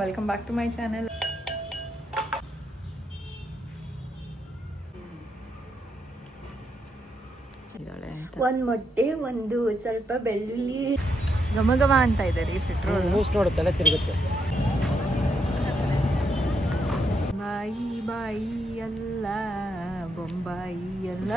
Welcome back to my channel. ಒಂದು ಮೊಟ್ಟೆ, ಒಂದು ಸ್ವಲ್ಪ ಬೆಳ್ಳುಳ್ಳಿ, ಘಮ ಘಮ ಅಂತ ಇದೆ ರೀ ಪೆಟ್ರೋಲ್. ಮೂಸ್ ನೋಡುತ್ತಲ್ಲ ತಿರುಗುತ್ತೆ. ಬಾಯಿ ಬಾಯಿ ಎಲ್ಲ ಬೊಂಬಾಯಿ ಎಲ್ಲ.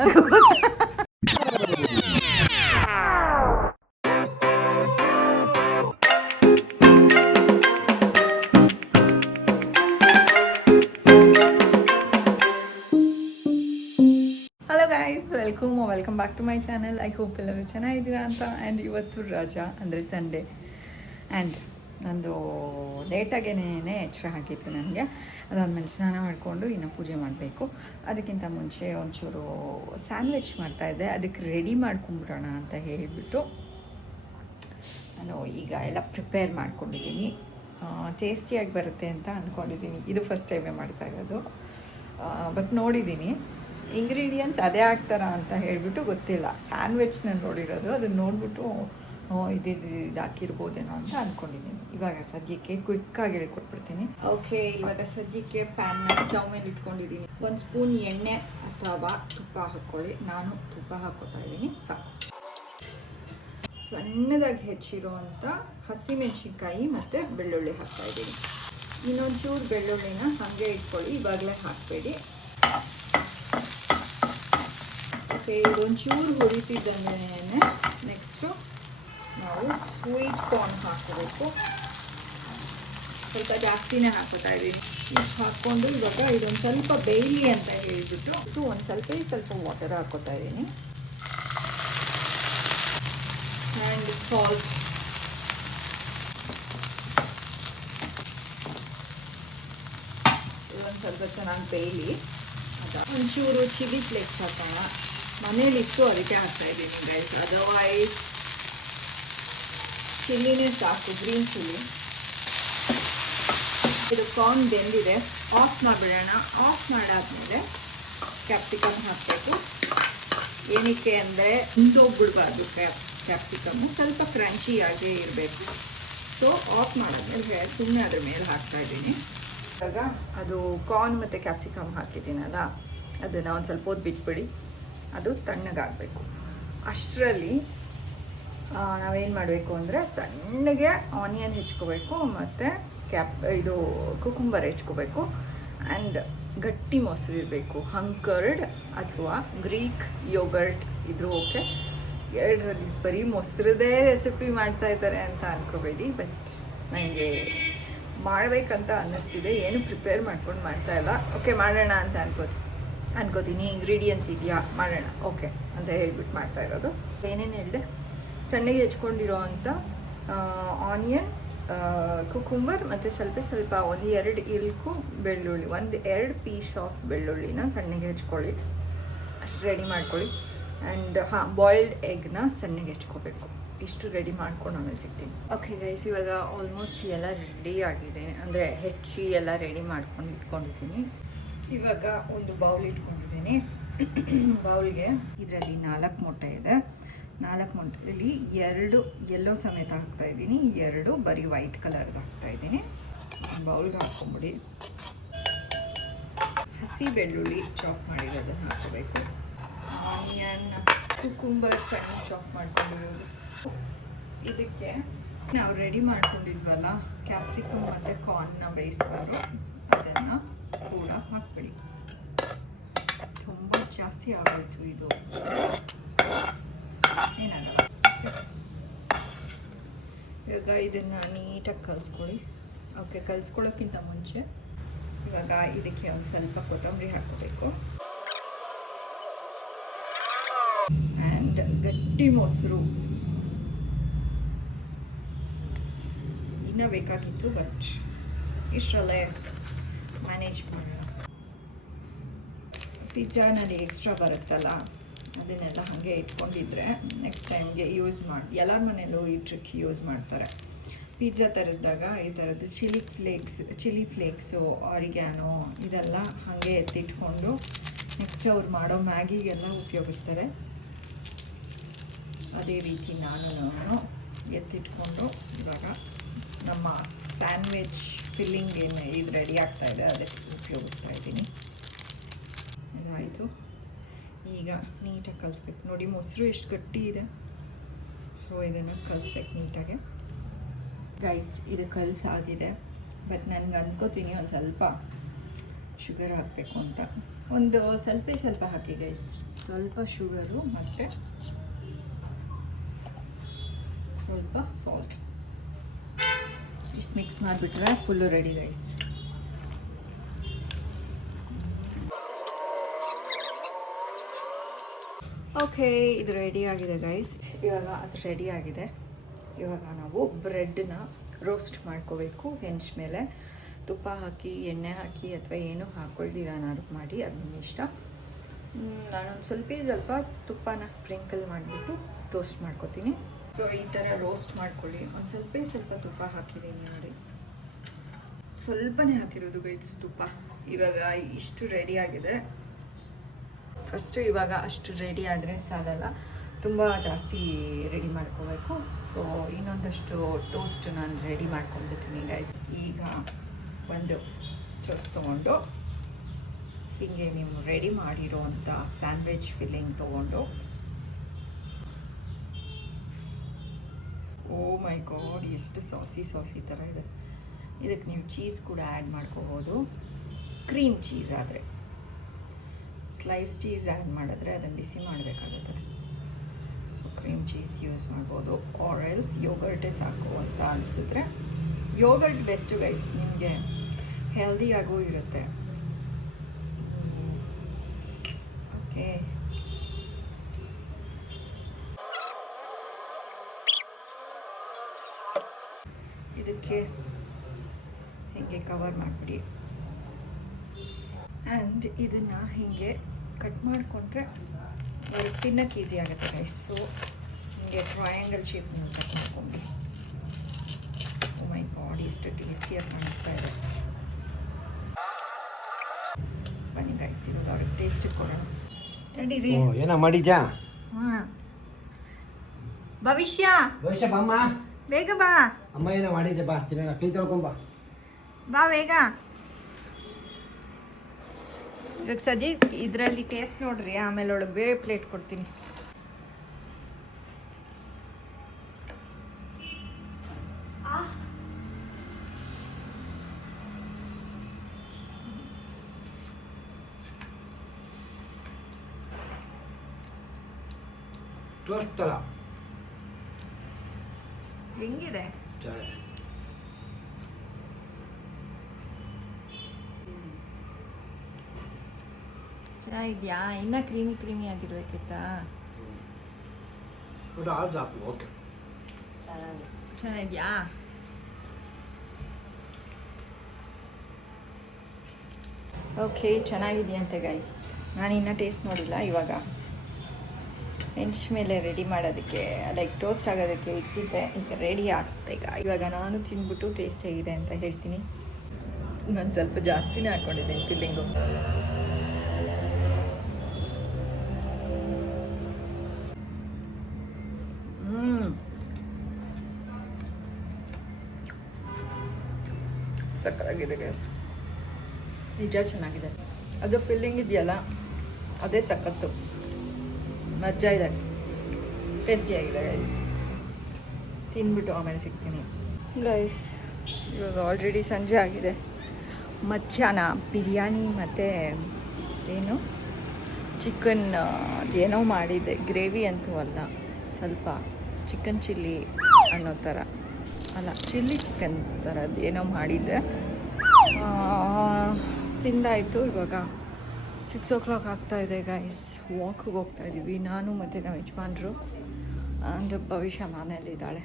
Hello guys, welcome back to my channel. I hope ಎಲ್ಲರೂ ಚೆನ್ನಾಗಿದ್ದೀರಾ ಅಂತ. ಆ್ಯಂಡ್ ಇವತ್ತು ರಜಾ ಅಂದರೆ ಸಂಡೇ. ಆ್ಯಂಡ್ ನಂದು ಲೇಟಾಗೇನೆ ಎಚ್ಚರ ಆಗಿತ್ತು ನನಗೆ. ಅದಾದಮೇಲೆ ಸ್ನಾನ ಮಾಡಿಕೊಂಡು ಇನ್ನು ಪೂಜೆ ಮಾಡಬೇಕು. ಅದಕ್ಕಿಂತ ಮುಂಚೆ ಒಂಚೂರು ಸ್ಯಾಂಡ್ವಿಚ್ ಮಾಡ್ತಾಯಿದ್ದೆ, ಅದಕ್ಕೆ ರೆಡಿ ಮಾಡ್ಕೊಂಬಿಡೋಣ ಅಂತ ಹೇಳಿಬಿಟ್ಟು ನಾನು ಈಗ ಎಲ್ಲ ಪ್ರಿಪೇರ್ ಮಾಡ್ಕೊಂಡಿದ್ದೀನಿ. ಟೇಸ್ಟಿಯಾಗಿ ಬರುತ್ತೆ ಅಂತ ಅಂದ್ಕೊಂಡಿದ್ದೀನಿ. ಇದು ಫಸ್ಟ್ ಟೈಮೇ ಮಾಡ್ತಾ ಇರೋದು, ಬಟ್ ನೋಡಿದ್ದೀನಿ ಇಂಗ್ರೀಡಿಯೆಂಟ್ಸ್ ಅದೇ ಹಾಕ್ತಾರ ಅಂತ ಹೇಳಿಬಿಟ್ಟು ಗೊತ್ತಿಲ್ಲ. ಸ್ಯಾಂಡ್ವಿಚ್ನ ನೋಡಿರೋದು, ಅದನ್ನು ನೋಡಿಬಿಟ್ಟು ಇದು ಹಾಕಿರ್ಬೋದೇನೋ ಅಂತ ಅಂದ್ಕೊಂಡಿದ್ದೀನಿ. ಇವಾಗ ಸದ್ಯಕ್ಕೆ ಕ್ವಿಕ್ಕಾಗಿ ಹೇಳ್ಕೊಟ್ಬಿಡ್ತೀನಿ. ಓಕೆ, ಇವಾಗ ಸದ್ಯಕ್ಕೆ ಪ್ಯಾನ್ನ ಸ್ಟವ್ ಮೇಲೆ ಇಟ್ಕೊಂಡಿದ್ದೀನಿ. 1 ಸ್ಪೂನ್ ಎಣ್ಣೆ ಅಥವಾ ತುಪ್ಪ ಹಾಕ್ಕೊಳ್ಳಿ. ನಾನು ತುಪ್ಪ ಹಾಕ್ಕೊತಾ ಇದ್ದೀನಿ, ಸಾಕು. ಸಣ್ಣದಾಗಿ ಹೆಚ್ಚಿರುವಂಥ ಹಸಿಮೆಣಸಿನ್ಕಾಯಿ ಮತ್ತು ಬೆಳ್ಳುಳ್ಳಿ ಹಾಕ್ತಾಯಿದ್ದೀನಿ. ಇನ್ನೊಂಚೂರು ಬೆಳ್ಳುಳ್ಳಿನ ಹಾಗೆ ಇಟ್ಕೊಳ್ಳಿ, ಇವಾಗಲೇ ಹಾಕಬೇಡಿ. ಓಕೆ, ಇದೊಂಚೂರು ಹುರಿತಿದ್ದಂಗೆ ನೆಕ್ಸ್ಟು ನಾವು ಸ್ವೀಟ್ ಕಾರ್ನ್ ಹಾಕೋಬೇಕು. ಸ್ವಲ್ಪ ಜಾಸ್ತಿನೇ ಹಾಕೋತಾ ಇದ್ದೀವಿ. ಇಷ್ಟು ಹಾಕ್ಕೊಂಡು ಇವಾಗ ಇದೊಂದು ಸ್ವಲ್ಪ ಬೇಯಲಿ ಅಂತ ಹೇಳಿಬಿಟ್ಟು ಒಂದು ಸ್ವಲ್ಪ ವಾಟರ್ ಹಾಕೋತಾ ಇದ್ದೀನಿ. And salt. ಇದೊಂದು ಸ್ವಲ್ಪ ಚೆನ್ನಾಗಿ ಬೇಯಲಿ. ಒಂಚೂರು ಚಿಲ್ಲಿ ಫ್ಲೇಕ್ಸ್ ಹಾಕೋಣ. ಮನೇಲಿತ್ತು ಅದಕ್ಕೆ ಹಾಕ್ತಾ ಇದ್ದೀನಿ ಗೈಸ್, ಅದರ್ವೈಸ್ ಚಿಲ್ಲಿನೇ ಸಾಕು, ಗ್ರೀನ್ ಚಿಲ್ಲಿ. ಇದು ಕಾರ್ನ್ ಬೆಂದಿದೆ, ಆಫ್ ಮಾಡಿಬಿಡೋಣ. ಆಫ್ ಮಾಡಾದ್ಮೇಲೆ ಕ್ಯಾಪ್ಸಿಕಮ್ ಹಾಕಬೇಕು. ಏನಕ್ಕೆ ಅಂದರೆ ಹಿಂದೋಗ್ಬಿಡ್ಬಾರ್ದು ಕ್ಯಾಪ್ಸಿಕಮ್ಮು, ಸ್ವಲ್ಪ ಕ್ರಂಚಿಯಾಗೇ ಇರಬೇಕು. ಸೊ ಆಫ್ ಮಾಡಾದ್ಮೇಲೆ ಸುಮ್ಮನೆ ಅದ್ರ ಮೇಲೆ ಹಾಕ್ತಾ ಇದ್ದೀನಿ. ಇವಾಗ ಅದು ಕಾರ್ನ್ ಮತ್ತು ಕ್ಯಾಪ್ಸಿಕಮ್ ಹಾಕಿದ್ದೀನಲ್ಲ, ಅದನ್ನು ಒಂದು ಸ್ವಲ್ಪ ಹೊತ್ತು ಬಿಟ್ಬಿಡಿ, ಅದು ತಣ್ಣಗಾಗಬೇಕು. ಅಷ್ಟರಲ್ಲಿ ನಾವೇನು ಮಾಡಬೇಕು ಅಂದರೆ ಸಣ್ಣಗೆ ಆನಿಯನ್ ಹೆಚ್ಕೋಬೇಕು ಮತ್ತು ಇದು ಕುಕುಂಬರ್ ಹೆಚ್ಕೋಬೇಕು. ಆ್ಯಂಡ್ ಗಟ್ಟಿ ಮೊಸರು ಇರಬೇಕು. ಹಂಕರ್ಡ್ ಅಥವಾ ಗ್ರೀಕ್ ಯೋಗರ್ಟ್ ಇದ್ರೂ ಓಕೆ. ಎರಡರಲ್ಲಿ ಬರೀ ಮೊಸರದೇ ರೆಸಿಪಿ ಮಾಡ್ತಾಯಿದ್ದಾರೆ ಅಂತ ಅಂದ್ಕೋಬೇಡಿ. ಬಟ್ ನನಗೆ ಮಾಡಬೇಕಂತ ಅನ್ನಿಸ್ತಿದೆ, ಏನು ಪ್ರಿಪೇರ್ ಮಾಡ್ಕೊಂಡು ಮಾಡ್ತಾಯಿಲ್ಲ. ಓಕೆ, ಮಾಡೋಣ ಅಂತ ಅನ್ಕೋತೀನಿ. ಇಂಗ್ರೀಡಿಯೆಂಟ್ಸ್ ಇದೆಯಾ, ಮಾಡೋಣ ಓಕೆ ಅಂತ ಹೇಳ್ಬಿಟ್ಟು ಮಾಡ್ತಾ ಇರೋದು. ಏನೇನು ಹೇಳಿದೆ, ಸಣ್ಣಗೆ ಹೆಚ್ಕೊಂಡಿರೋ ಅಂಥ ಆನಿಯನ್, ಕುಕುಂಬರ್ ಮತ್ತು ಸ್ವಲ್ಪ 1-2 ಇಲ್ಕು ಬೆಳ್ಳುಳ್ಳಿ, 1-2 ಪೀಸ್ ಆಫ್ ಬೆಳ್ಳುಳ್ಳಿನ ಸಣ್ಣಗೆ ಹೆಚ್ಕೊಳ್ಳಿ. ಅಷ್ಟು ರೆಡಿ ಮಾಡ್ಕೊಳ್ಳಿ. ಆ್ಯಂಡ್ ಬಾಯ್ಲ್ಡ್ ಎಗ್ನ ಸಣ್ಣಗೆ ಹೆಚ್ಕೋಬೇಕು. ಇಷ್ಟು ರೆಡಿ ಮಾಡ್ಕೊಂಡು ಆಮೇಲೆ ಸಿಗ್ತೀನಿ. ಓಕೆ ಗೈಸ್, ಇವಾಗ ಆಲ್ಮೋಸ್ಟ್ ಎಲ್ಲ ರೆಡಿ ಆಗಿದೆ, ಅಂದರೆ ಹೆಚ್ಚಿ ಎಲ್ಲ ರೆಡಿ ಮಾಡ್ಕೊಂಡು ಇಟ್ಕೊಂಡಿದ್ದೀನಿ. ಇವಾಗ ಒಂದು ಬೌಲ್ ಇಟ್ಕೊಂಡಿದ್ದೀನಿ. ಬೌಲ್ಗೆ ಇದರಲ್ಲಿ 4 ಮೊಟ್ಟೆ ಇದೆ. 4 ಮೊಟ್ಟೆಯಲ್ಲಿ 2 ಯೆಲ್ಲೋ ಸಮೇತ ಹಾಕ್ತಾಯಿದ್ದೀನಿ, 2 ಬರೀ ವೈಟ್ ಕಲರ್ದು ಹಾಕ್ತಾಯಿದ್ದೀನಿ. ಬೌಲ್ಗೆ ಹಾಕ್ಕೊಂಬಿಡಿ. ಹಸಿ ಬೆಳ್ಳುಳ್ಳಿ ಚಾಪ್ ಮಾಡಿರೋದನ್ನು ಹಾಕೋಬೇಕು. ಆನಿಯನ್, ಕುಕುಂಬರ್ ಸಣ್ಣ ಚಾಪ್ ಮಾಡ್ಕೊಂಡಿರೋದು. ಇದಕ್ಕೆ ನಾವು ರೆಡಿ ಮಾಡ್ಕೊಂಡಿದ್ವಲ್ಲ ಕ್ಯಾಪ್ಸಿಕಮ್ ಮತ್ತು ಕಾರ್ನ್ನ ಬೇಯಿಸ್ಕೊಂಡು ಅದನ್ನು ಕೂಡ ಹಾಕ್ಬಿಡಿ. ತುಂಬ ಜಾಸ್ತಿ ಆಗೋಯ್ತು ಇದು, ಏನಾಗಲ್ಲ. ಇವಾಗ ಇದನ್ನು ನೀಟಾಗಿ ಕಲಿಸ್ಕೊಳ್ಳಿ. ಓಕೆ, ಕಲಿಸ್ಕೊಳ್ಳೋಕ್ಕಿಂತ ಮುಂಚೆ ಇವಾಗ ಇದಕ್ಕೆ ಒಂದು ಸ್ವಲ್ಪ ಕೊತ್ತಂಬರಿ ಹಾಕೋಬೇಕು. ಆ್ಯಂಡ್ ಗಟ್ಟಿ ಮೊಸರು ಇನ್ನೂ ಬೇಕಾಗಿತ್ತು, ಬಟ್ ಇಷ್ಟರಲ್ಲೇ ಮ್ಯಾನೇಜ್ ಮಾಡೋಣ. ಪಿಜ್ಜಾನಲ್ಲಿ ಎಕ್ಸ್ಟ್ರಾ ಬರುತ್ತಲ್ಲ, ಅದನ್ನೆಲ್ಲ ಹಾಗೆ ಇಟ್ಕೊಂಡಿದ್ರೆ ನೆಕ್ಸ್ಟ್ ಟೈಮ್ಗೆ ಯೂಸ್ ಮಾಡಿ. ಎಲ್ಲರ ಮನೇಲೂ ಈ ಟ್ರಿಕ್ ಯೂಸ್ ಮಾಡ್ತಾರೆ. ಪಿಜ್ಜಾ ತರಿಸಿದಾಗ ಈ ಥರದ್ದು ಚಿಲ್ಲಿ ಫ್ಲೇಕ್ಸು, ಆರಿಗ್ಯಾನೋ ಇದೆಲ್ಲ ಹಾಗೆ ಎತ್ತಿಟ್ಕೊಂಡು ನೆಕ್ಸ್ಟ್ ಅವ್ರು ಮಾಡೋ ಮ್ಯಾಗಿಗೆಲ್ಲ ಉಪಯೋಗಿಸ್ತಾರೆ. ಅದೇ ರೀತಿ ನಾನು ಎತ್ತಿಟ್ಕೊಂಡು ಇವಾಗ ನಮ್ಮ ಸ್ಯಾಂಡ್ವಿಚ್ ಫಿಲ್ಲಿಂಗ್ ಏನು ಇದು ರೆಡಿ ಆಗ್ತಾ ಇದೆ, ಅದೇ ಉಪಯೋಗಿಸ್ತಾ ಇದ್ದೀನಿ. ಇದಾಯಿತು. ಈಗ ನೀಟಾಗಿ ಕಲಿಸ್ಬೇಕು. ನೋಡಿ ಮೊಸರು ಎಷ್ಟು ಗಟ್ಟಿ ಇದೆ. ಸೊ ಇದನ್ನು ಕಲಿಸ್ಬೇಕು ನೀಟಾಗೆ. ಗೈಸ್ ಇದು ಕಲಸಾಗಿದೆ. ಬಟ್ ನನಗೆ ಅಂದ್ಕೋತೀನಿ ಒಂದು ಸ್ವಲ್ಪ ಶುಗರ್ ಹಾಕಬೇಕು ಅಂತ. ಒಂದು ಸ್ವಲ್ಪ ಹಾಕಿ ಗೈಸ್, ಸ್ವಲ್ಪ ಶುಗರು ಮತ್ತು ಸ್ವಲ್ಪ ಸಾಲ್ಟ್. ಇಷ್ಟು ಮಿಕ್ಸ್ ಮಾಡಿಬಿಟ್ರೆ ಫುಲ್ಲು ರೆಡಿ ಗೈಸ್. ಓಕೆ, ಇದು ರೆಡಿ ಆಗಿದೆ ಗೈಸ್. ಇವಾಗ ಅದು ರೆಡಿ ಆಗಿದೆ. ಇವಾಗ ನಾವು ಬ್ರೆಡ್ನ ರೋಸ್ಟ್ ಮಾಡ್ಕೋಬೇಕು. ಹೆಂಚ್ ಮೇಲೆ ತುಪ್ಪ ಹಾಕಿ, ಎಣ್ಣೆ ಹಾಕಿ ಅಥವಾ ಏನೂ ಹಾಕ್ಕೊಳ್ದಿರ ಏನಾದ್ರು ಮಾಡಿ, ಅದು ನಿಮ್ಮ ಇಷ್ಟ. ನಾನೊಂದು ಸ್ವಲ್ಪ ತುಪ್ಪನ ಸ್ಪ್ರಿಂಕಲ್ ಮಾಡಿಬಿಟ್ಟು ಟೋಸ್ಟ್ ಮಾಡ್ಕೋತೀನಿ. ಸೊ ಈ ಥರ ರೋಸ್ಟ್ ಮಾಡ್ಕೊಳ್ಳಿ. ಒಂದು ಸ್ವಲ್ಪ ತುಪ್ಪ ಹಾಕಿದ್ದೀನಿ ನೋಡಿ, ಸ್ವಲ್ಪನೇ ಹಾಕಿರೋದು ಗೈಸ್ ತುಪ್ಪ. ಇವಾಗ ಇಷ್ಟು ರೆಡಿ ಆಗಿದೆ. ಫಸ್ಟು ಇವಾಗ ಅಷ್ಟು ರೆಡಿ ಆದರೆ ಸಾಲಲ್ಲ, ತುಂಬ ಜಾಸ್ತಿ ರೆಡಿ ಮಾಡ್ಕೋಬೇಕು. ಸೊ ಇನ್ನೊಂದಷ್ಟು ಟೋಸ್ಟ್ ನಾನು ರೆಡಿ ಮಾಡ್ಕೊಂಡ್ಬಿಡ್ತೀನಿ ಗೈಸ್. ಈಗ ಒಂದು ಟೋಸ್ಟ್ ತೊಗೊಂಡು ಹೀಗೆ ನೀವು ರೆಡಿ ಮಾಡಿರೋ ಅಂಥ ಸ್ಯಾಂಡ್ವಿಚ್ ಫಿಲ್ಲಿಂಗ್ ತೊಗೊಂಡು, ಓ ಮೈ ಗಾಡ್ ಎಷ್ಟು ಸಾಸಿ ಥರ ಇದೆ. ಇದಕ್ಕೆ ನೀವು ಚೀಸ್ ಕೂಡ ಆ್ಯಡ್ ಮಾಡ್ಕೋಬೋದು. ಕ್ರೀಮ್ ಚೀಸ್ ಆದರೆ, ಸ್ಲೈಸ್ ಚೀಸ್ ಆ್ಯಡ್ ಮಾಡಿದ್ರೆ ಅದನ್ನು ಬಿಸಿ ಮಾಡಬೇಕಾಗುತ್ತೆ. ಸೊ ಕ್ರೀಮ್ ಚೀಸ್ ಯೂಸ್ ಮಾಡ್ಬೋದು. ಆರ್ ಎಲ್ಸ್ ಯೋಗರ್ಟೇ ಸಾಕು ಅಂತ ಅನಿಸಿದ್ರೆ ಯೋಗರ್ಟ್ ಬೆಸ್ಟು ಗೈಸ್, ನಿಮಗೆ ಹೆಲ್ದಿಯಾಗೂ ಇರುತ್ತೆ. ಓಕೆ, ಇದಕ್ಕೆ ಹೀಗೆ ಕವರ್ ಮಾಡಿಬಿಡಿ. ಆ್ಯಂಡ್ ಇದನ್ನು ಹೀಗೆ ಕಟ್ ಮಾಡಿಕೊಂಡ್ರೆ ಅವ್ರಿಗೆ ತಿನ್ನೋಕ್ಕೆ ಈಸಿ ಆಗುತ್ತೆ ಗೈಸ್. ಸೊ ಹೀಗೆ ಟ್ರಯಾಂಗಲ್ ಶೇಪ್ ನೀವು ಕಟ್ ಮಾಡ್ಕೊಂಬಿಡಿ. ಓ ಮೈ ಗಾಡ್ ಎಷ್ಟು ಟೇಸ್ಟಿಯಾಗಿ ಕಾಣಿಸ್ತಾ ಇದೆ. ಬನ್ನಿ ಗೈಸ್, ಇವಾಗ ಅವ್ರಿಗೆ ಟೇಸ್ಟ್ ಕೊಡೋಣ. ನಡೀರಿ. ಏನೋ ಮಾಡಿದ್ಯಾ? ಹಾಂ, ಭವಿಷ್ಯ ಬಾಮ್ಮ, ಬೇಗ ಬಾ. ಅಮ್ಮ ಏನೋ ಮಾಡಿದ್ದೆ, ಬಾ ತಿನ್ನೋಣ. ಕೈ ತೊಳ್ಕೊಂಬ ಬಾ ಬೇಗ. ಇವಾಗ ಸದ್ಯ ಇದರಲ್ಲಿ ಟೇಸ್ಟ್ ನೋಡ್ರಿ, ಆಮೇಲೆ ಒಳಗೆ ಬೇರೆ ಪ್ಲೇಟ್ ಕೊಡ್ತೀನಿ. ಟೋಸ್ಟ್ ಥರ ಹೆಂಗಿದೆ? ಚೆನ್ನಾಗಿದ್ಯಾ? ಇನ್ನ ಕ್ರೀಮಿ ಆಗಿರ್ಬೇಕಿತ್ತಾ? ಓಕೆ, ಚೆನ್ನಾಗಿದ್ಯಾ? ಓಕೆ, ಚೆನ್ನಾಗಿದೆಯಂತೆ ಗೈಸ್. ನಾನು ಇನ್ನೂ ಟೇಸ್ಟ್ ನೋಡಿಲ್ಲ. ಇವಾಗ ಹೆಂಚ್ ಮೇಲೆ ರೆಡಿ ಮಾಡೋದಕ್ಕೆ, ಲೈಕ್ ಟೋಸ್ಟ್ ಆಗೋದಕ್ಕೆ ಇಟ್ಟಿದ್ದೆ. ಈಗ ರೆಡಿ ಆಗುತ್ತೆ. ಇವಾಗ ನಾನು ತಿಂದ್ಬಿಟ್ಟು ಟೇಸ್ಟ್ ಹೇಗಿದೆ ಅಂತ ಹೇಳ್ತೀನಿ. ನಾನು ಸ್ವಲ್ಪ ಜಾಸ್ತಿನೇ ಹಾಕ್ಕೊಂಡಿದ್ದೀನಿ ಫಿಲ್ಲಿಂಗು. ಸಕ್ಕತ್ತಾಗಿದೆ ಗ್ಯಾಸ್, ನಿಜ ಚೆನ್ನಾಗಿದೆ. ಅದು ಫಿಲ್ಲಿಂಗ್ ಇದೆಯಲ್ಲ, ಅದೇ ಸಖತ್ತು ಮಜಾ ಇದೆ, ಟೇಸ್ಟಿಯಾಗಿದೆ ಗೈಸ್. ತಿಂದ್ಬಿಟ್ಟು ಆಮೇಲೆ ಸಿಗ್ತೀನಿ ಗೈಸ್. ಇವಾಗ ಆಲ್ರೆಡಿ ಸಂಜೆ ಆಗಿದೆ. ಮಧ್ಯಾಹ್ನ ಬಿರಿಯಾನಿ ಮತ್ತು ಏನು ಚಿಕನ್ ಏನೋ ಮಾಡಿದ್ದೆ. ಗ್ರೇವಿ ಅಂತೂ ಅಲ್ಲ, ಸ್ವಲ್ಪ ಚಿಕನ್ ಚಿಲ್ಲಿ ಅನ್ನೋ ಥರ ಅಲ್ಲ, ಚಿಲ್ಲಿ ಚಿಕನ್ ಥರದ್ದು ಏನೋ ಮಾಡಿದ್ದೆ. ತಿಂದಾಯಿತು. ಇವಾಗ 6 o'clock ಆಗ್ತಾಯಿದೆ ಗೈಸ್. ವಾಕಿಗೆ ಹೋಗ್ತಾ ಇದ್ದೀವಿ, ನಾನು ಮತ್ತು ನಮ್ಮ ಯಜಮಾನ್ರು. ಅಂದರೆ ಭವಿಷ್ಯ ಮನೆಯಲ್ಲಿದ್ದಾಳೆ.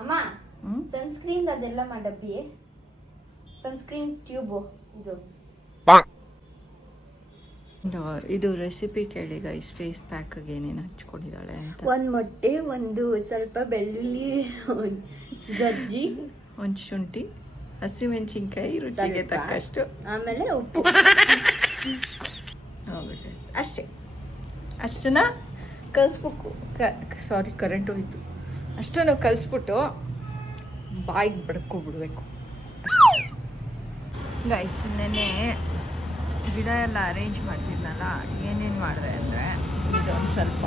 ಅಮ್ಮ, ಸನ್ಸ್ಕ್ರೀನ್ ಅದೆಲ್ಲ ಮಾಡಬ್ಬಿ, ಸನ್ಸ್ಕ್ರೀನ್ ಟ್ಯೂಬು ಇದು ರೆಸಿಪಿ ಕೇಳಿ ಗೈಸ್. ಫೇಸ್ ಪ್ಯಾಕ್ಗೆ ಏನೇನು ಹಚ್ಕೊಂಡಿದ್ದಾಳೆ ಅಂತ. ಒಂದು ಮೊಟ್ಟೆ, ಒಂದು ಸ್ವಲ್ಪ ಬೆಳ್ಳುಳ್ಳಿ, ಜಜ್ಜಿ, ಒಂದು ಶುಂಠಿ, ಹಸಿಮೆಣಸಿನ್ಕಾಯಿ ರುಚಿಗೆ ತಕ್ಕಷ್ಟು, ಆಮೇಲೆ ಉಪ್ಪು. ಅಷ್ಟೇ, ಅಷ್ಟನ್ನ ಕಲಿಸ್ಬೇಕು. ಸಾರಿ, ಕರೆಂಟ್ ಹೋಯಿತು. ಅಷ್ಟನ್ನು ಕಲಿಸ್ಬಿಟ್ಟು ಬಾಯಿಗೆ ಬಡ್ಕೊಬಿಡ್ಬೇಕು. ಗೈಸ್, ನೆನ್ನೆ ಗಿಡ ಎಲ್ಲ ಅರೇಂಜ್ ಮಾಡ್ತಿದ್ನಲ್ಲ, ಏನೇನು ಮಾಡಿದೆ ಅಂದರೆ ಇದೊಂದು ಸ್ವಲ್ಪ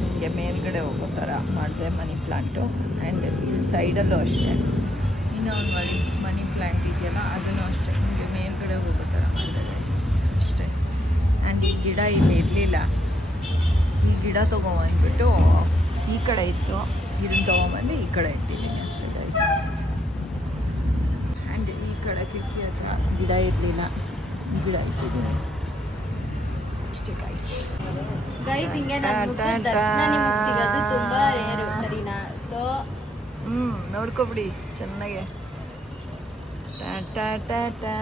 ಹಿಂಗೆ ಮೇಲ್ಗಡೆ ಹೋಗೋ ಥರ ಮಾಡಿದೆ ಮನಿ ಪ್ಲಾಂಟು. ಆ್ಯಂಡ್ ಇಲ್ಲಿ ಸೈಡಲ್ಲೂ ಅಷ್ಟೇ ಇನ್ನೊಂದು ಮನಿ ಪ್ಲ್ಯಾಂಟ್ ಇದೆಯಲ್ಲ, ಅದನ್ನು ಅಷ್ಟೇ ಹಿಂಗೆ ಮೇಲ್ಗಡೆ ಹೋಗೋ ಥರ ಮಾಡಿದೆ ಅಷ್ಟೇ. ಆ್ಯಂಡ್ ಈ ಗಿಡ ಇಲ್ಲಿ ಇರಲಿಲ್ಲ, ಈ ಗಿಡ ತೊಗೊಂಬಂದ್ಬಿಟ್ಟು ಈ ಕಡೆ ಇತ್ತು, ಇದನ್ನು ತೊಗೊಂಬಂದು ಈ ಕಡೆ ಇಟ್ಟಿದ್ದೀನಿ ಅಷ್ಟೇ ಗೈಸ್. ಆ್ಯಂಡ್ ಈ ಕಡೆ ಕಿಟಕಿ ಹತ್ರ ಗಿಡ ಇರಲಿಲ್ಲ, ಗಿಡ ಇಟ್ಟಿದ್ದೀನಿ ಅಷ್ಟೇ ಗೈಸ್. ಗೈಸ್, ಹಿಂಗೆ ನನ್ನ ಮುಖದ ದರ್ಶನ ನಿಮಗೆ ಸಿಗೋದು ತುಂಬಾ ರೇರ್, ಸರಿನಾ? ಸೊ ನೋಡ್ಕೊಬಿಡಿ ಚೆನ್ನಾಗೆ. ಟಾ ಟಾ ಟಾ ಟಾ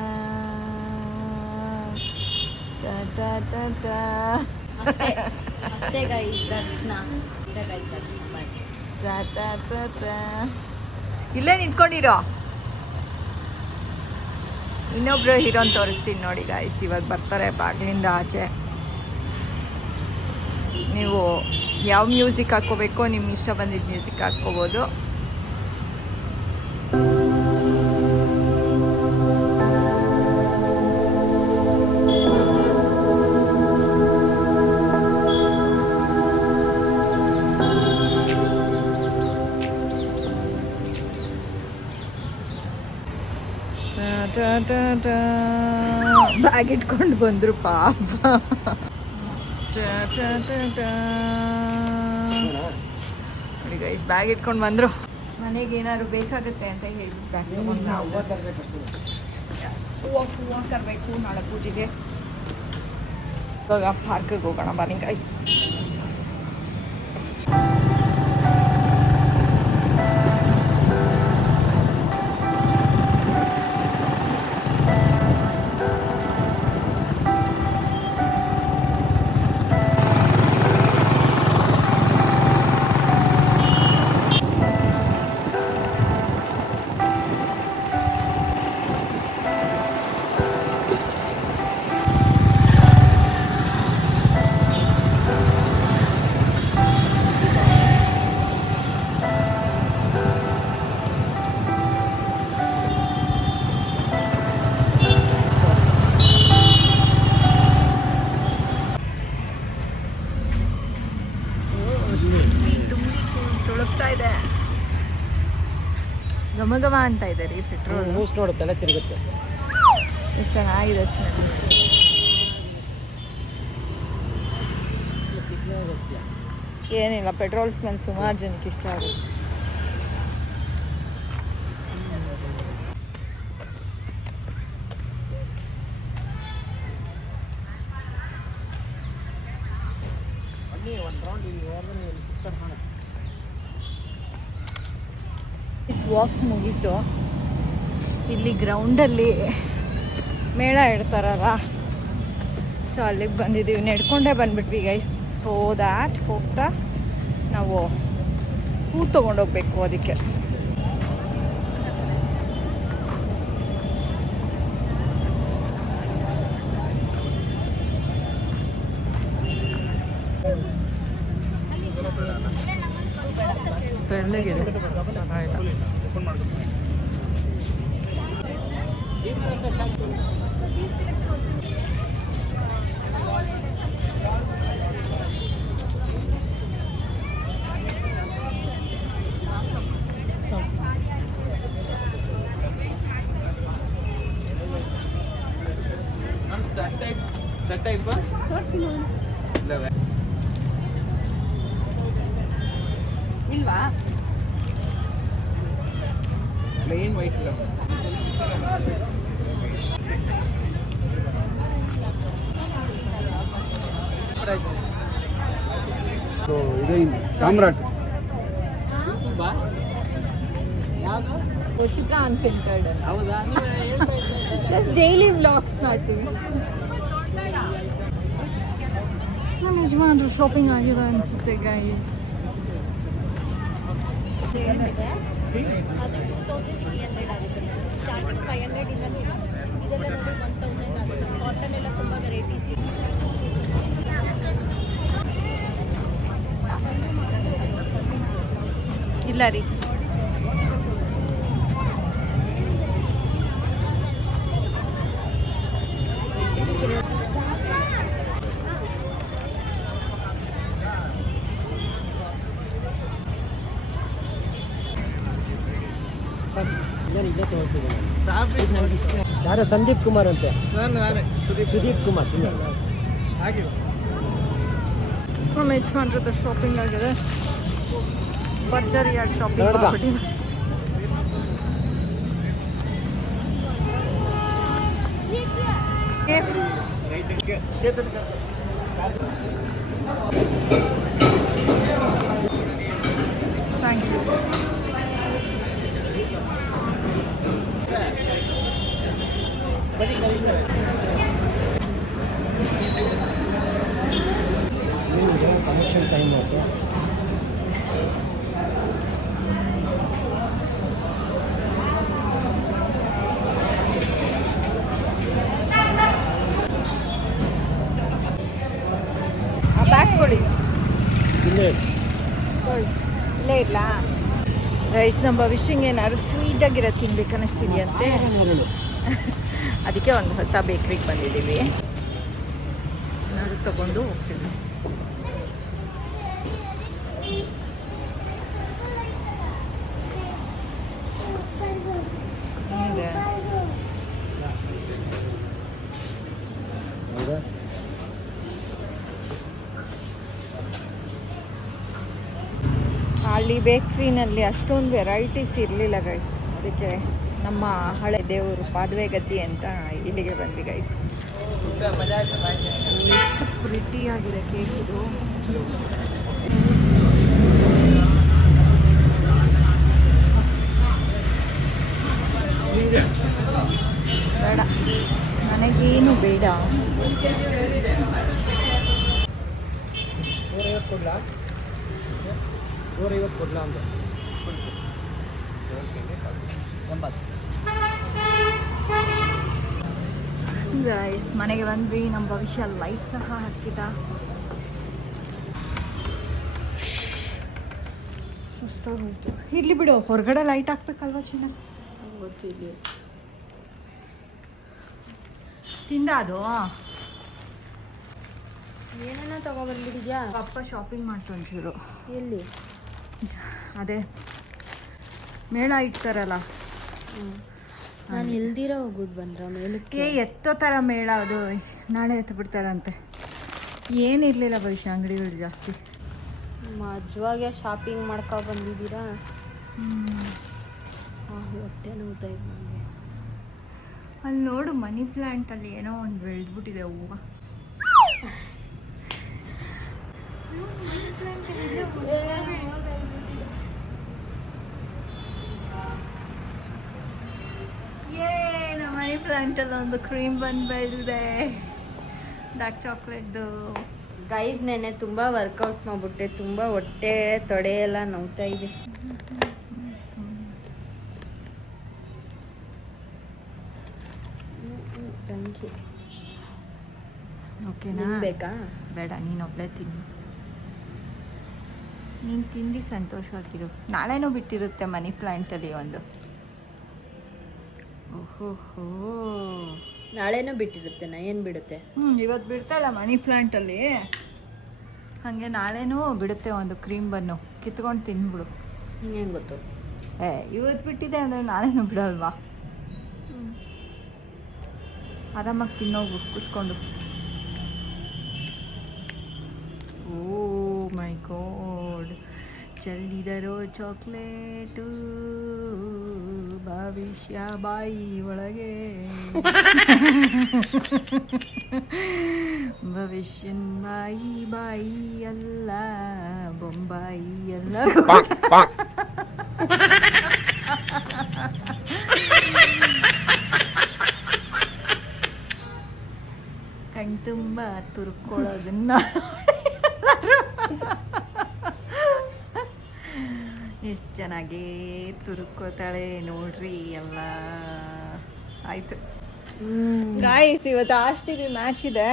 ಟಾ ಟಾ ಟಾ ಟಾ. ಅಷ್ಟೇ ಅಷ್ಟೇ ಗೈಸ್ ದರ್ಶನ, ಅಷ್ಟೇ ಗೈಸ್ ದರ್ಶನ. ಬಾಯ್. ಟಾ ಟಾ ಟಾ ಟಾ. ಇಲ್ಲೇ ನಿಂತ್ಕೊಂಡಿರೋ ಇನ್ನೊಬ್ರು ಹೀರೋನ್ ತೋರಿಸ್ತೀನಿ ನೋಡಿ ಗಾಯ್ಸ್. ಇವಾಗ ಬರ್ತಾರೆ ಬಾಗಿಲಿಂದ ಆಚೆ. ನೀವು ಯಾವ ಮ್ಯೂಸಿಕ್ ಹಾಕ್ಕೋಬೇಕೋ ನಿಮ್ಮ ಇಷ್ಟ ಬಂದಿದ್ದ ಮ್ಯೂಸಿಕ್ ಹಾಕ್ಕೋಬೋದು. ಬ್ಯಾಗ್ ಇಟ್ಕೊಂಡು ಬಂದರು ಪಾಪ. ನೋಡಿ ಗೈಸ್, ಬ್ಯಾಗ್ ಇಟ್ಕೊಂಡು ಬಂದರು. ಮನೆಗೆ ಏನಾದ್ರು ಬೇಕಾಗುತ್ತೆ ಅಂತ ಹೇಳಿ ಬ್ಯಾಗ್ ತಗೊಂಡು ಹೂವು ತರಬೇಕು, ನಾಳೆ ಪೂಜೆಗೆ. ಇವಾಗ ಪಾರ್ಕಿಗೆ ಹೋಗೋಣ ಬನ್ನಿ ಗೈಸ್. ತುಳುಕ್ತಾ ಇದೆ, ಘಮ ಘಮ ಅಂತ ಇದೆ ರೀ ಪೆಟ್ರೋಲ್. ನೋಡು ತಲೆ ತಿರುಗುತ್ತೆ. ಎಷ್ಟು ಚೆನ್ನಾಗಿದೆ ಸ್ಮೆಲ್. ಏನಿಲ್ಲ, ಪೆಟ್ರೋಲ್ ಸ್ಮೆಲ್ ಸುಮಾರು ಜನಕ್ಕೆ ಇಷ್ಟ ಆಗುತ್ತೆ. ವಾಕ್ ಮುಗೀತು. ಇಲ್ಲಿ ಗ್ರೌಂಡಲ್ಲಿ ಮೇಳ ಇಡ್ತಾರಲ್ಲ, ಸೊ ಅಲ್ಲಿಗೆ ಬಂದಿದ್ದೀವಿ. ನಡ್ಕೊಂಡೇ ಬಂದ್ಬಿಟ್ವಿ ಗೈಸ್. ಹೋಗ್ತಾ ನಾವು ಹೂ ತೊಗೊಂಡೋಗ್ಬೇಕು. ಅದಕ್ಕೆ ತೆಳ್ಳಗಿದೆ. ಇಲ್ವಾ? ಪ್ಲೇನ್ ವೈಟ್ ಇಲ್ಲ. ಇದು ಸಾಮ್ರಾಟ್ ಚಿತ್ರ ಅನ್ಫಿಲ್ಟರ್ಡ್. ಹೌದಾ? ಜಸ್ಟ್ ಡೈಲಿ ವ್ಲಾಗ್ಸ್ ಮಾಡ್ತೀವಿ. ನಮ್ಮ ಯಜಮಾನ್ರು ಶಾಪಿಂಗ್ ಆಗಿದೆ ಅನ್ಸುತ್ತೆ ಗೈಸ್. ಇಲ್ಲ ರೀ. ಯಾರ ಸಂದೀಪ್ ಕುಮಾರ್ ಅಂತೆ. ಸುದೀಪ್ ಕುಮಾರ್ ನಮ್ಮ ಯಜಮಾನ್ರದ ಶಾಪಿಂಗ್ ಆಗಿದೆ. ಭರ್ಜರಿಯಾಗಿ ಶಾಪಿಂಗ್ ಮಾಡ್ಬಿಟ್ಟಿದೆ. Thank you. ಕನೆಕ್ಷನ್ ಟೈಮ್ ಆಯಿತು. ಬ್ಯಾಗ್ ಕೊಡಿ. ಇಲ್ಲೇ ಇಲ್ಲೇ ಇಲ್ಲ ರೈಸ್. ನಮ್ಮ ಭವಿಷ್ಯಂಗೆ ಏನಾದ್ರು ಸ್ವೀಟಾಗಿರೋ ತಿನ್ಬೇಕು ಅನ್ನಿಸ್ತಿದೆಯಂತೆ. ಅದಕ್ಕೆ ಒಂದು ಹೊಸ ಬೇಕ್ರಿಗೆ ಬಂದಿದ್ದೀವಿ. ಏನಾದ್ರು ತಗೊಂಡು ಹೋಗ್ತೀವಿ. ಏನಿದೆ? ಹೌದಾ? ಅಲ್ಲಿ ಬೇಕ್ರಿನಲ್ಲಿ ಅಷ್ಟೊಂದು ವೆರೈಟೀಸ್ ಇರಲಿಲ್ಲ ಗೈಸ್. ಅದಕ್ಕೆ ನಮ್ಮ ಹಳೆ ದೇವರು ಪಾದವೆಗತಿ ಅಂತ ಇಲ್ಲಿಗೆ ಬಂದ್ವಿ ಗೈಸ್. ಎಷ್ಟು ಪ್ರಿಟಿಯಾಗಿದೆ ಕೇಕ್ ಇದು. ಬೇಡ, ನನಗೇನು ಬೇಡ. 150 ಕೊಡ್ಲಾ? 150 ಕೊಡ್ಲಾ ಅಂದ್ರೆ ಗೈಸ್ ಮನೆಗೆ ಬಂದ್ವಿ. ನಮ್ಮ ಭವಿಷ್ಯ ಲೈಟ್ ಸಹ ಹಾಕಿದ. ಸುಸ್ತಾಗೋಯ್ತು. ಇರ್ಲಿ ಬಿಡು, ಹೊರಗಡೆ ಲೈಟ್ ಹಾಕ್ಬೇಕಲ್ವ ಚಿನ್ನ? ಗೊತ್ತಿಲ್ಲ. ತಿಂದ ಅದು ಏನೇನೋ ತಗೊಬಂದ್ಬಿಟ್ಟಿದ್ಯಾ? ಅಪ್ಪ ಶಾಪಿಂಗ್ ಮಾಡ್ಕೊಂಡ್ರು. ಎಲ್ಲಿ? ಅದೇ ಮೇಳ ಇಡ್ತಾರಲ್ಲ. ನಾನು ಎಲ್ದಿರೋ ಹೋಗ್ಬಿಟ್ಟು ಬಂದ್ರ ಮೇಲಕ್ಕೆ. ಎತ್ತೋ ಥರ ಮೇಳ ಅದು. ನಾಳೆ ಎತ್ತು ಬಿಡ್ತಾರಂತೆ. ಏನಿರಲಿಲ್ಲ ಭವಿಷ್ಯ, ಅಂಗಡಿಗಳು ಜಾಸ್ತಿ. ಮಜವಾಗೆ ಶಾಪಿಂಗ್ ಮಾಡ್ಕೊ ಬಂದಿದ್ದೀರಾ? ಹೊಟ್ಟೆ ನೋವ್ತಾ ಇದೆ ನನಗೆ. ಅಲ್ಲಿ ನೋಡು, ಮನಿ ಪ್ಲ್ಯಾಂಟಲ್ಲಿ ಏನೋ ಒಂದು ಬೆಳೆದ್ಬಿಟ್ಟಿದೆ ಹೂವು. ಏನು ಮನಿ ಪ್ಲ್ಯಾಂಟಲ್ಲಿ ಒಂದು ಕ್ರೀಮ್ ಬಂದು ಬೆಳೆದಿದೆ, ಡಾರ್ಕ್ ಚಾಕ್ಲೇಟ್ದು. ಗೈಸ್ ನೆನೆ ತುಂಬ ವರ್ಕೌಟ್ ಮಾಡ್ಬಿಟ್ಟೆ. ತುಂಬ ಹೊಟ್ಟೆ ತೊಡೆ ಎಲ್ಲ ನೋವ್ತಾ ಇದೆ. Thank you. ಓಕೆನಾ? ಬೇಕಾ? ಬೇಡ, ನೀನೊಬ್ಬಳೇ ತಿನ್ನು. ನೀನು ತಿಂದು ಸಂತೋಷವಾಗಿರು. ನಾಳೆನೂ ಬಿಟ್ಟಿರುತ್ತೆ ಮನಿ ಪ್ಲ್ಯಾಂಟಲ್ಲಿ ಒಂದು. ಓಹೋ, ನಾಳೆನೂ ಬಿಟ್ಟಿರುತ್ತೆ. ಏನು ಬಿಡುತ್ತೆ? ಇವತ್ತು ಬಿಡ್ತಾಳ ಮನಿ ಪ್ಲ್ಯಾಂಟಲ್ಲಿ. ಹಾಗೆ ನಾಳೆನೂ ಬಿಡುತ್ತೆ ಒಂದು ಕ್ರೀಮ್ ಬನ್ನು. ಕಿತ್ಕೊಂಡು ತಿನ್ಬಿಡು. ಹಿಂಗೆ ಗೊತ್ತು? ಇವತ್ತು ಬಿಟ್ಟಿದೆ ಅಂದರೆ ನಾಳೆನೂ ಬಿಡಲ್ವಾ? ಆರಾಮಾಗಿ ತಿನ್ನೋಗು ಕುತ್ಕೊಂಡು. ಓ ಮೈ ಗಾಡ್, ಚೆಲ್ಲಿದರೋ ಚಾಕ್ಲೇಟು ಭವಿಷ್ಯ ಬಾಯಿ ಒಳಗೆ. ಭವಿಷ್ಯನ್ ಬಾಯಿ ಅಲ್ಲ, ಬೊಂಬಾಯಿ ಅಲ್ಲ. ಕಣ್ತುಂಬ ತುರ್ಕೊಳ್ಳೋದನ್ನ ಎಷ್ಟು ಚೆನ್ನಾಗಿ ತುರ್ಕೋತಾಳೆ ನೋಡ್ರಿ ಎಲ್ಲ. ಆಯ್ತು ಗಾಯ್ಸ್, ಇವತ್ತು RCB ಮ್ಯಾಚ್ ಇದೆ.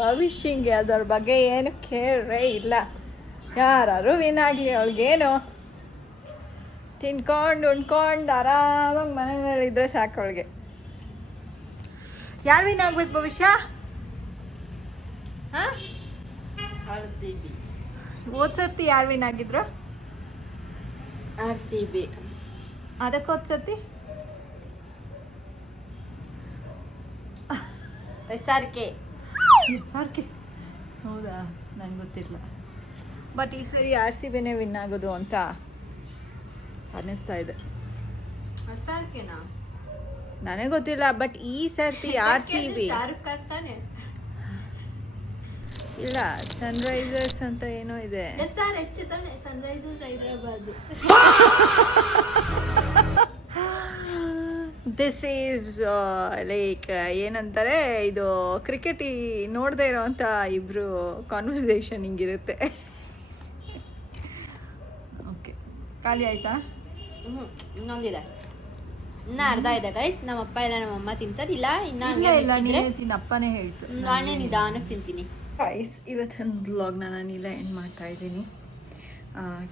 ಭವಿಷ್ಯಂಗೆ ಅದರ ಬಗ್ಗೆ ಏನು ಕೇರೇ ಇಲ್ಲ. ಯಾರು ವಿನ್ ಆಗಲಿ, ಅವಳಿಗೇನು ತಿನ್ಕೊಂಡು ಉಣ್ಕೊಂಡು ಆರಾಮಾಗಿ ಮನೆಯಲ್ಲಿದ್ದರೆ ಸಾಕು ಅವಳಿಗೆ. ಯಾರು ವಿನ್ ಆಗ್ಬೇಕು ಭವಿಷ್ಯ? ಹಾಂ, ಹೋದ್ ಸರ್ತಿ ಯಾರು ವಿನ್ ಆಗಿದ್ರು? RCB. ಅದಕ್ಕೆ ಹೋದ್ ಸರ್ತಿ SRK. ಸಾರ್ಕೆ. ಹೌದಾ, ನಂಗೆ ಗೊತ್ತಿಲ್ಲ. ಬಟ್ ಈ ಸರಿ RCBನೇ ವಿನ್ ಆಗೋದು ಅಂತ ಅನ್ನಿಸ್ತಾ ಇದೆ. SRKನಾ? ನನಗೆ ಗೊತ್ತಿಲ್ಲ, ಬಟ್ ಈ ಸರ್ತಿ RCB. ಶಾರುಖ್ ಖಾನ್ ತಾನೆ? ಇಲ್ಲ, ಸನ್ರೈಸರ್ಸ್ ಅಂತ ಏನೋ ಇದೆ. SRH ತಾನೆ, Sunrisers Hyderabad. This is like ಏನಂತಾರೆ, ಇದು ಕ್ರಿಕೆಟ್ ನೋಡದೇ ಇರೋವಂಥ ಇಬ್ಬರು ಕಾನ್ವರ್ಸೇಷನ್ ಹಿಂಗಿರುತ್ತೆ. ಓಕೆ, ಖಾಲಿ ಆಯ್ತಾ? ಇನ್ನೊಂದಿದೆ, ಇನ್ನ ಅರ್ಧ ಇದೆ ಗೈಸ್. ನಮ್ಮಪ್ಪ ಇಲ್ಲ ನಮ್ಮಮ್ಮ ತಿಂತಾರಿಲ್ಲ. ಇನ್ನ ಇಲ್ಲ, ನೀನೇ ತಿನ್ನ, ಅಪ್ಪನೇ ಹೇಳ್ತು. ನಾನೇ ನಿಧಾನಕ್ಕೆ ತಿಂತೀನಿ. ಗೈಸ್, ಇವತ್ತಿನ ಬ್ಲಾಗ್ನ ನಾನಿಲ್ಲ ಎಂಡ್ ಮಾಡ್ತಾ ಇದ್ದೀನಿ.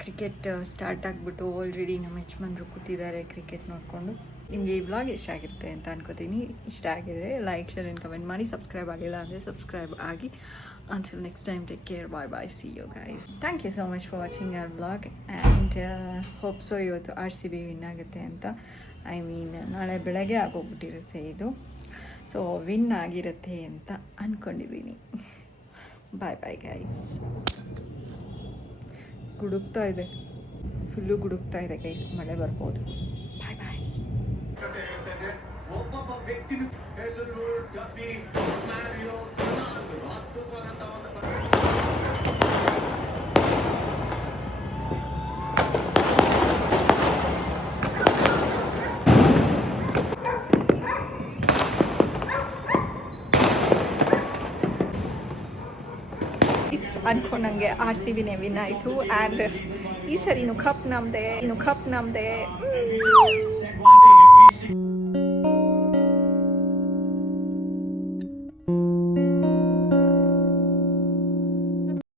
ಕ್ರಿಕೆಟ್ ಸ್ಟಾರ್ಟ್ ಆಗಿಬಿಟ್ಟು ಆಲ್ರೆಡಿ ನಮ್ಮ ಯಜಮಾನ್ರು ಕೂತಿದ್ದಾರೆ ಕ್ರಿಕೆಟ್ ನೋಡಿಕೊಂಡು. ನಿಮಗೆ ಈ ಬ್ಲಾಗ್ ಇಷ್ಟ ಆಗಿರುತ್ತೆ ಅಂತ ಅನ್ಕೋತೀನಿ. ಇಷ್ಟ ಆಗಿದ್ರೆ ಲೈಕ್, ಶೇರ್ ಆ್ಯಂಡ್ ಕಮೆಂಟ್ ಮಾಡಿ. ಸಬ್ಸ್ಕ್ರೈಬ್ ಆಗಿಲ್ಲ ಅಂದರೆ ಸಬ್ಸ್ಕ್ರೈಬ್ ಆಗಿ. Until next time, take care. Bye. See you guys. Thank you so much for watching our vlog and hope so ಇವತ್ತು RCB ವಿನ್ ಆಗುತ್ತೆ ಅಂತ. ಐ ಮೀನ್ ನಾಳೆ ಬೆಳಗ್ಗೆ ಆಗೋಗ್ಬಿಟ್ಟಿರುತ್ತೆ ಇದು. ಸೊ ವಿನ್ ಆಗಿರುತ್ತೆ ಅಂತ ಅಂದ್ಕೊಂಡಿದ್ದೀನಿ. Bye guys. ಗುಡುಕ್ತಾ ಇದೆ, ಫುಲ್ಲು ಗುಡುಕ್ತಾ ಇದೆ ಗೈಸ್, ಮಳೆ ಬರ್ಬೋದು. ಬಾಯ್. ಒಬ್ಬೊಬ್ಬ ವ್ಯಕ್ತಿನ ಹೆಸರು ಡಫಿ, ಮ್ಯಾರಿಯೋ, ಅದ್ಭುತವಾದಂತಹ ಒಂದು ಅನ್ಕೊಂಡಂಗೆ RCBನೇ ವಿನ್ ಆಯಿತು. ಆ್ಯಂಡ್ ಈ ಸರಿ ಕಪ್ ನಮ್ಮದೇ.